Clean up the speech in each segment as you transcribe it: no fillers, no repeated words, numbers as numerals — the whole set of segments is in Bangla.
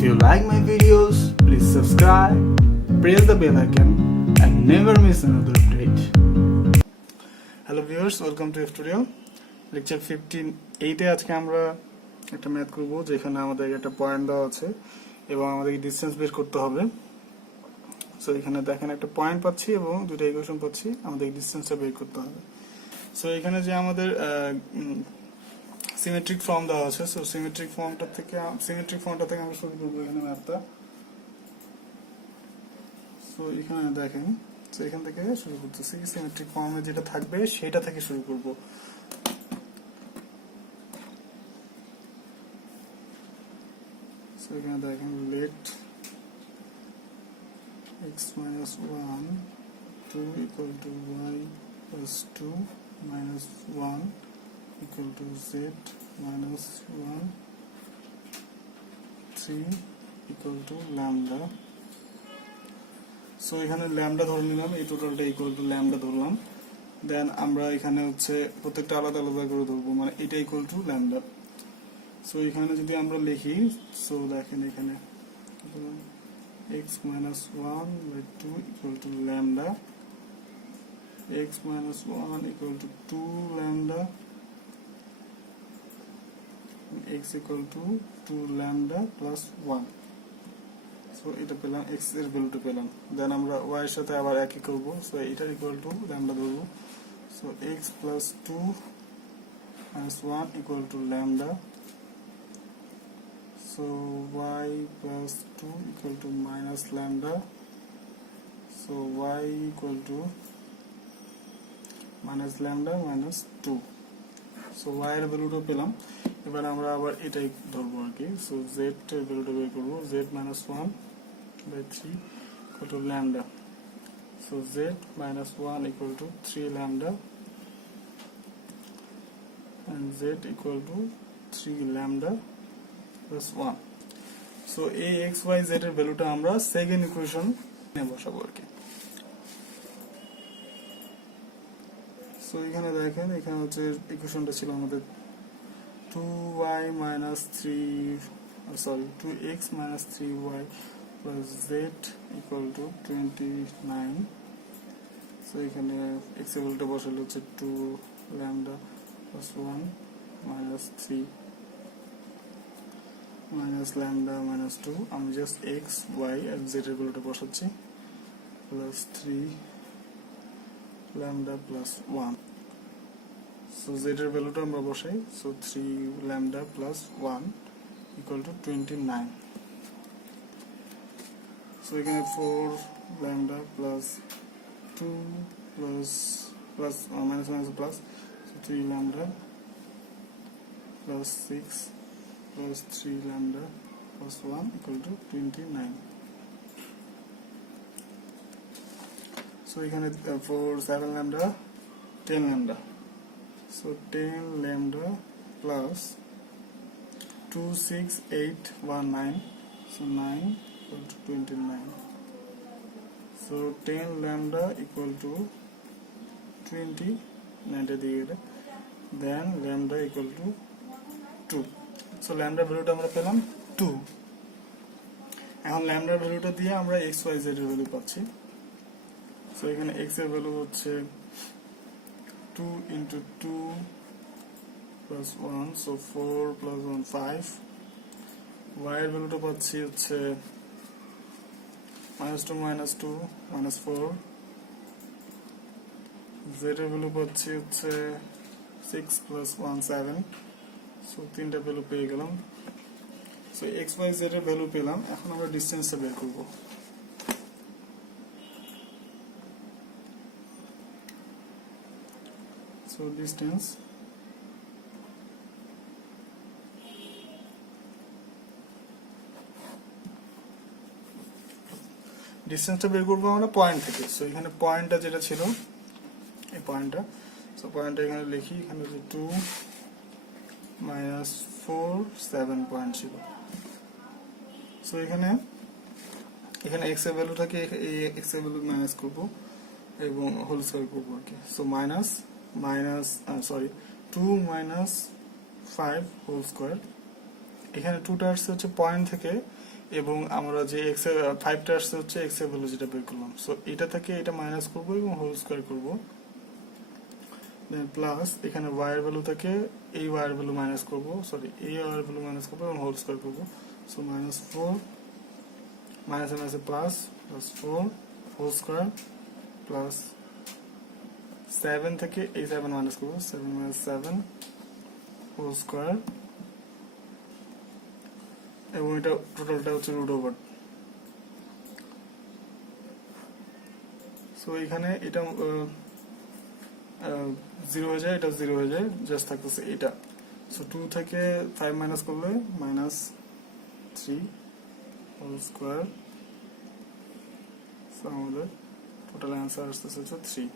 If you like my videos, please subscribe, press the bell icon and never miss another update. Hello viewers, welcome to FTorial. Lecture 58 এ আজকে আমরা একটা ম্যাথ করব যেখানে আমাদের একটা পয়েন্ট দেওয়া আছে এবং আমাদের ডিসটেন্স বের করতে হবে। সো এখানে দেখেন একটা পয়েন্ট পাচ্ছি এবং দুটো ইকুয়েশন পাচ্ছি, আমাদের ডিসটেন্সটা বের করতে হবে। সো এখানে যে আমাদের সিমেট্রিক ফর্ম দেওয়া আছে, সো সিমেট্রিক ফর্মটা থেকে আমরা শুরু করব এখানে ম্যাথটা। সো এখানে দেখেন, সো এখান থেকে শুরু করতেছি, সিমেট্রিক ফর্মে যেটা থাকবে সেটা থেকে শুরু করব। সো এখানে দেখেন late x minus 1 2 equal to y plus 2 minus 1 equal to z minus 1 3 equal to lambda. So এখানে ল্যামডা ধরে নিলাম, এই টোটালটা ইকুয়াল টু ল্যামডা ধরলাম। দেন আমরা এখানে হচ্ছে প্রত্যেকটা আলাদা আলাদা করে ধরবো, মানে এটা ইকুয়াল টু ল্যামডা। সো এখানে যদি আমরা লিখি, সো দেখেন এখানে x minus 1 by 2 equal to lambda, x minus 1 equal to 2 lambda, x equal to 2 lambda plus 1. So এটা পেলাম, x এর ভ্যালুটা পেলাম। দেন আমরা y এর সাথে আবার একই করব, সো এটা ইকুয়াল টু lambda ধরব। So x plus 2 minus 1 equal to lambda. So y plus 2 equal to minus lambda. So y equal to minus lambda minus 2. So y এর ভ্যালুটা পেলাম। এবার আমরা আবার এটাই ধরবো আর কি। So z এর ভ্যালুটা বের করব, z minus 1 by 3 equal to lambda. So z minus 1 equal to 3 lambda and z equal to 3 lambda plus 1. So a x y z এর ভ্যালুটা আমরা সেকেন্ড ইকুয়েশন এ বসাবো আর কি। সো এখানে দেখেন, এখানে হচ্ছে ইকুয়েশনটা ছিল আমাদের 2y minus 2x minus 3y plus z equal to 29. So এখানে x এর ভ্যালুটা বসালে হচ্ছে 2 lambda plus 1 minus 3 minus lambda minus 2, আমি জাস্ট x y আর z এর ভ্যালুটা বসাচ্ছি, plus 3 lambda plus 1. So z এর ভ্যালুটা আমরা বসাই, so 3 lambda plus 1 equal to 29. So এখানে 4 lambda plus 2 plus minus plus, so 3 lambda plus 6 plus 3 lambda plus 1 equal to 29. So এখানে 4 7 lambda 10 lambda, so 10 lambda plus 2 6 8 1 9, so 9 equal to 29. So 10 lambda equal to 20, 90 দিয়ে গেলে, then lambda equal to 2. So ল্যামডার ভ্যালুটা আমরা পেলাম 2। এখন ল্যামডার ভ্যালুটা দিয়ে আমরা x y z এর ভ্যালু পাচ্ছি। সো এখানে x এর ভ্যালু হচ্ছে 2 into 2 plus 1, so 4 plus 1 5, y এর ভ্যালুটা পাচ্ছি হচ্ছে -2 -2 -4, z এর ভ্যালু পাচ্ছি হচ্ছে 6 plus 1 7, সো তিনটা ভ্যালু পেয়ে গেলাম। সো এক্স ওয়াই জেড এর ভ্যালু পেলাম, এখন আমরা ডিসটেন্সটা বের করব। সো ডিসটেন্স ডিসটেন্সটা বের করবো আমরা পয়েন্ট থেকে। সো এখানে পয়েন্টটা যেটা ছিল, এই পয়েন্টটা, সো পয়েন্টটা এখানে লিখি, এখানে যে 2 minus 4 7 পয়েন্ট ছিল। সো এখানে x এর ভ্যালু থাকে, এই x এর ভ্যালু মাইনাস করব এবং হোল স্কয়ার করব আর কি। So two minus 5 whole square, এখানে 2টা আসছে হচ্ছে পয়েন্ট থেকে, এবং আমরা যে x এর 5টা আসছে হচ্ছে x এর ভ্যালু যেটা বের করলাম, সো এটা থেকে এটা মাইনাস করব এবং হোল স্কয়ার করব, দেন প্লাস এখানে y এর ভ্যালু থেকে এই y এর ভ্যালু মাইনাস করব, সরি এই y এর ভ্যালু মাইনাস করব এবং হোল স্কয়ার করব, so -4 minus minus plus plus 4 whole square plus 7 থেকে এই 7 মাইনাস করব, 7 মাইনাস 7 হোল স্কয়ার, এবং এটা টোটালটা হচ্ছে রুট ওভার। সো এখানে এটা 0 হয়ে যায়, এটা 0 হয়ে যায়, জাস্ট থাকতেছে এটা। সো 2 থেকে 5 মাইনাস করলে -3 হোল স্কয়ার, সো আমাদের টোটাল অ্যান্সার আসতেছে হচ্ছে 3।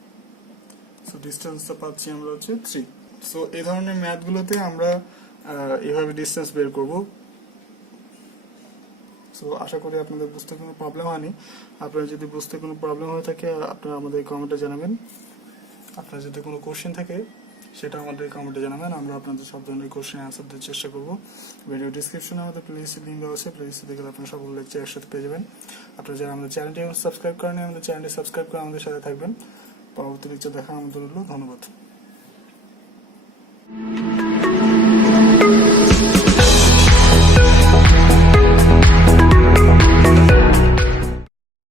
সো ডিসটেন্সটা পাচ্ছি আমরা হচ্ছে 3। সো এই ধরনের ম্যাথগুলোতে আমরা এইভাবে ডিসটেন্স বের করব। সো আশা করি আপনাদের বুঝতে কোনো প্রবলেম হয়নি। আপনারা যদি বুঝতে কোনো প্রবলেম হয়ে থাকে আপনারা আমাদের কমেন্টে জানাবেন। আপনার যদি কোনো কোশ্চেন থাকে সেটা আমাদের কমেন্টে জানাবেন, আমরা আপনাদের সব ধরনের কোশ্চেন অ্যান্সার দেওয়ার চেষ্টা করব। ভিডিও ডিসক্রিপশনে আমাদের প্লেলিস্টের লিঙ্ক দেওয়া আছে, প্লেলিস্টে দেখলে আপনারা সবগুলো লেকচার একসাথে পেয়ে যাবেন। আপনারা যারা আমাদের চ্যানেলটি সাবস্ক্রাইব করেন, আমাদের চ্যানেলটি সাবস্ক্রাইব করে আমাদের সাথে থাকবেন। পরবর্তী লেকচার দেখা আমাদের হলো, ধন্যবাদ।